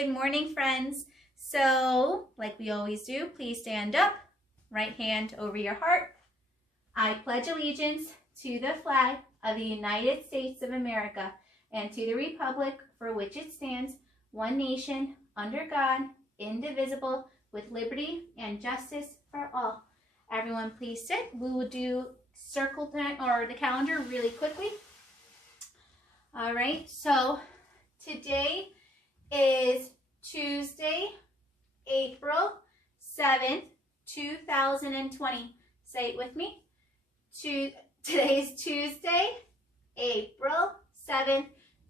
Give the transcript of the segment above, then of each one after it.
Good morning, friends. So, like we always do, please stand up, right hand over your heart. I pledge allegiance to the flag of the United States of America and to the republic for which it stands, one nation, under God, indivisible, with liberty and justice for all. Everyone please sit. We will do circle the calendar really quickly. All right, so today is Tuesday, April 7th, 2020. Say it with me. Today is Tuesday, April 7th,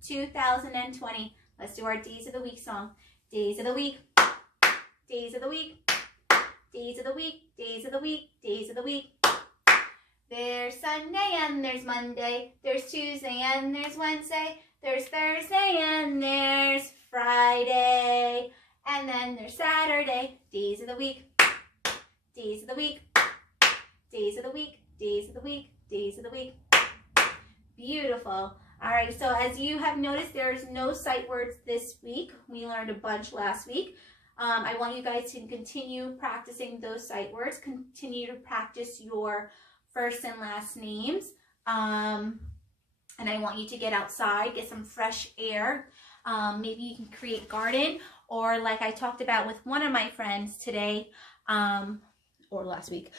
2020. Let's do our Days of the Week song. Days of the week, days of the week, days of the week, days of the week, days of the week. There's Sunday and there's Monday, there's Tuesday and there's Wednesday, there's Thursday and there's Friday, and then there's Saturday. Days of the week, days of the week, days of the week, days of the week, days of the week. Beautiful. All right, so as you have noticed, there's no sight words this week. We learned a bunch last week. I want you guys to continue practicing those sight words, continue to practice your first and last names, and I want you to get outside, get some fresh air. Maybe you can create garden, or like I talked about with one of my friends today, or last week,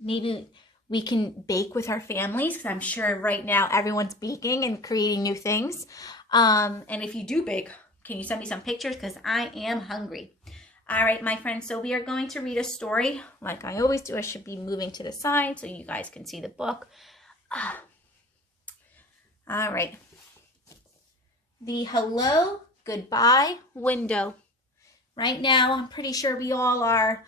maybe we can bake with our families, because I'm sure right now everyone's baking and creating new things. And if you do bake, can you send me some pictures, because I am hungry. All right, my friends, so we are going to read a story. Like I always do, I should be moving to the side so you guys can see the book. All right. The hello, goodbye window. Right now, I'm pretty sure we all are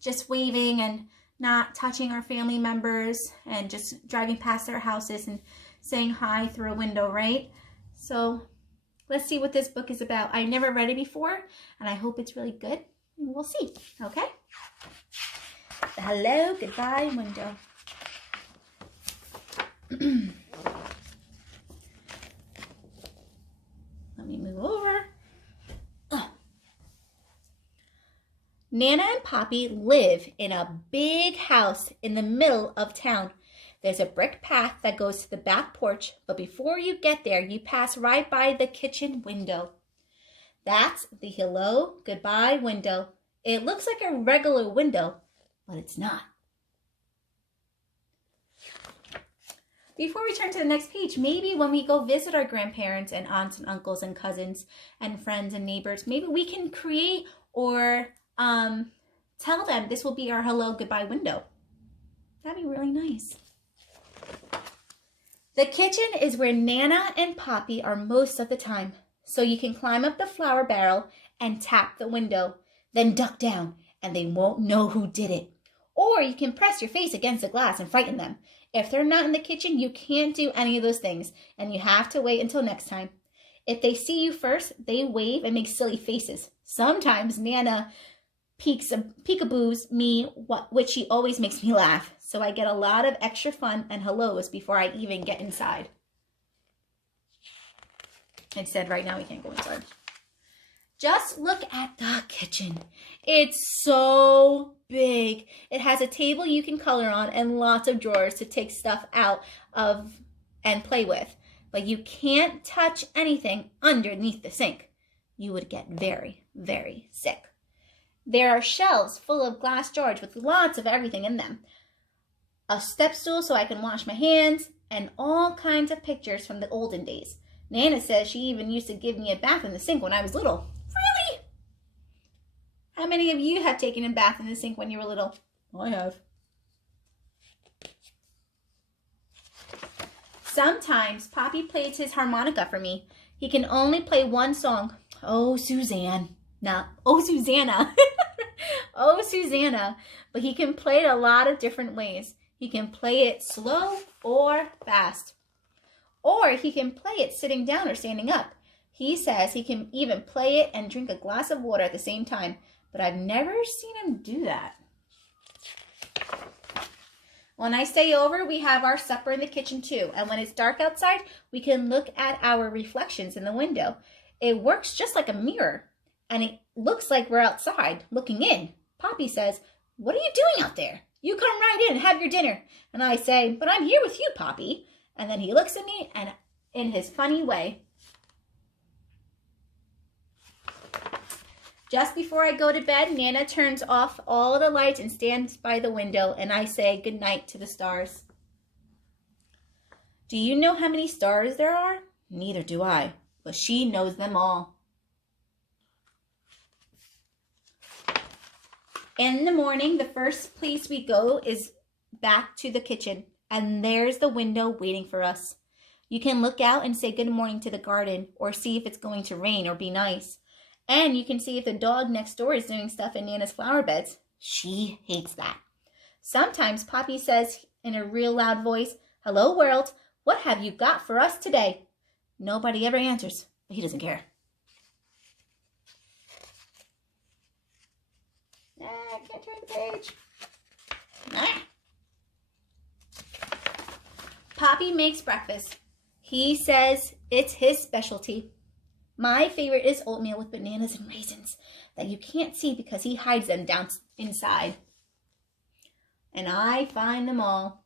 just waving and not touching our family members and just driving past their houses and saying hi through a window, right? So let's see what this book is about. I've never read it before, and I hope it's really good. We'll see, okay? The hello, goodbye window. Let me move over. Nana and Poppy live in a big house in the middle of town. There's a brick path that goes to the back porch, but before you get there, you pass right by the kitchen window. That's the hello, goodbye window. It looks like a regular window, but it's not. Before we turn to the next page, maybe when we go visit our grandparents and aunts and uncles and cousins and friends and neighbors, maybe we can create or tell them this will be our hello, goodbye window. That'd be really nice. The kitchen is where Nana and Poppy are most of the time, so you can climb up the flour barrel and tap the window, then duck down and they won't know who did it. Or you can press your face against the glass and frighten them. If they're not in the kitchen, you can't do any of those things, and you have to wait until next time. If they see you first, they wave and make silly faces. Sometimes Nana peekaboos me, which she always makes me laugh. So I get a lot of extra fun and hellos before I even get inside. I said right now we can't go inside. Just look at the kitchen. It's so big. It has a table you can color on and lots of drawers to take stuff out of and play with. But you can't touch anything underneath the sink. You would get very, very sick. There are shelves full of glass jars with lots of everything in them. A step stool so I can wash my hands, and all kinds of pictures from the olden days. Nana says she even used to give me a bath in the sink when I was little. Really? How many of you have taken a bath in the sink when you were little? I have. Sometimes Poppy plays his harmonica for me. He can only play one song. Oh, Suzanne. No, oh, Susanna. Oh, Susanna. But he can play it a lot of different ways. He can play it slow or fast. Or he can play it sitting down or standing up. He says he can even play it and drink a glass of water at the same time. But I've never seen him do that. When I stay over, we have our supper in the kitchen too. And when it's dark outside, we can look at our reflections in the window. It works just like a mirror, and it looks like we're outside looking in. Poppy says, "What are you doing out there? You come right in and have your dinner." And I say, "But I'm here with you, Poppy." And then he looks at me and in his funny way. Just before I go to bed, Nana turns off all the lights and stands by the window, and I say goodnight to the stars. Do you know how many stars there are? Neither do I, but she knows them all. In the morning, the first place we go is back to the kitchen, and there's the window waiting for us. You can look out and say good morning to the garden, or see if it's going to rain or be nice. And you can see if the dog next door is doing stuff in Nana's flower beds. She hates that. Sometimes Poppy says in a real loud voice, "Hello world, what have you got for us today?" Nobody ever answers, but he doesn't care. I can't turn the page. Poppy makes breakfast. He says it's his specialty. My favorite is oatmeal with bananas and raisins that you can't see because he hides them down inside. And I find them all.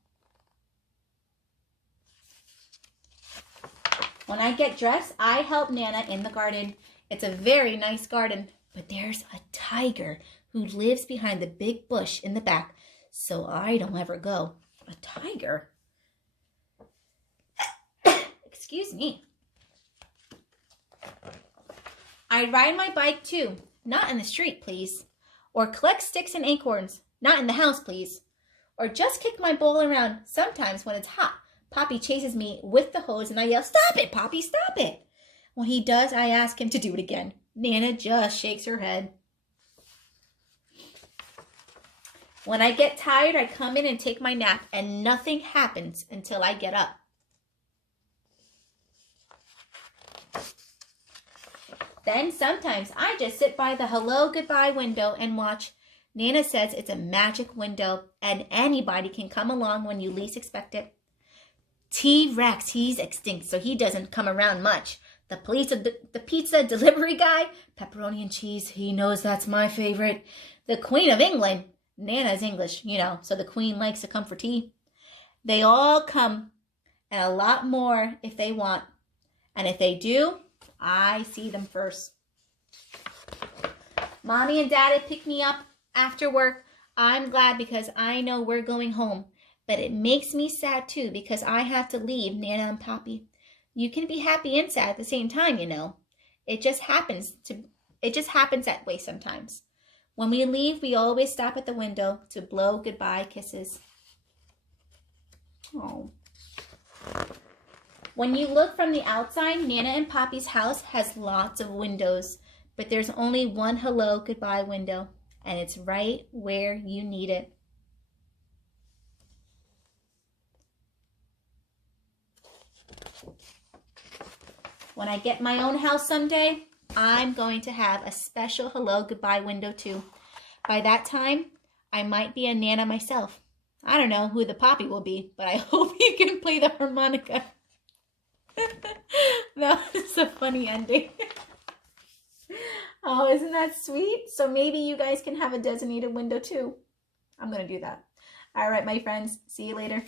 When I get dressed, I help Nana in the garden. It's a very nice garden, but there's a tiger who lives behind the big bush in the back, so I don't ever go. A tiger? Excuse me. I ride my bike too. Not in the street, please. Or collect sticks and acorns. Not in the house, please. Or just kick my ball around. Sometimes when it's hot, Poppy chases me with the hose and I yell, "Stop it, Poppy, stop it!" When he does, I ask him to do it again. Nana just shakes her head. When I get tired, I come in and take my nap, and nothing happens until I get up. Then sometimes I just sit by the hello goodbye window and watch. Nana says it's a magic window and anybody can come along when you least expect it. T-Rex, he's extinct, so he doesn't come around much. The pizza delivery guy, pepperoni and cheese, he knows that's my favorite. The Queen of England, Nana's English, you know, so the Queen likes to come for tea. They all come, and a lot more if they want. And if they do, I see them first. Mommy and Daddy pick me up after work. I'm glad because I know we're going home. But it makes me sad too because I have to leave Nana and Poppy. You can be happy and sad at the same time, you know. It just happens that way sometimes. When we leave, we always stop at the window to blow goodbye kisses. Oh. When you look from the outside, Nana and Poppy's house has lots of windows, but there's only one hello goodbye window, and it's right where you need it. When I get my own house someday, I'm going to have a special hello goodbye window too. By that time, I might be a Nana myself. I don't know who the Poppy will be, but I hope he can play the harmonica. That was a funny ending. Oh, isn't that sweet? So maybe you guys can have a designated window too. I'm going to do that. All right, my friends. See you later.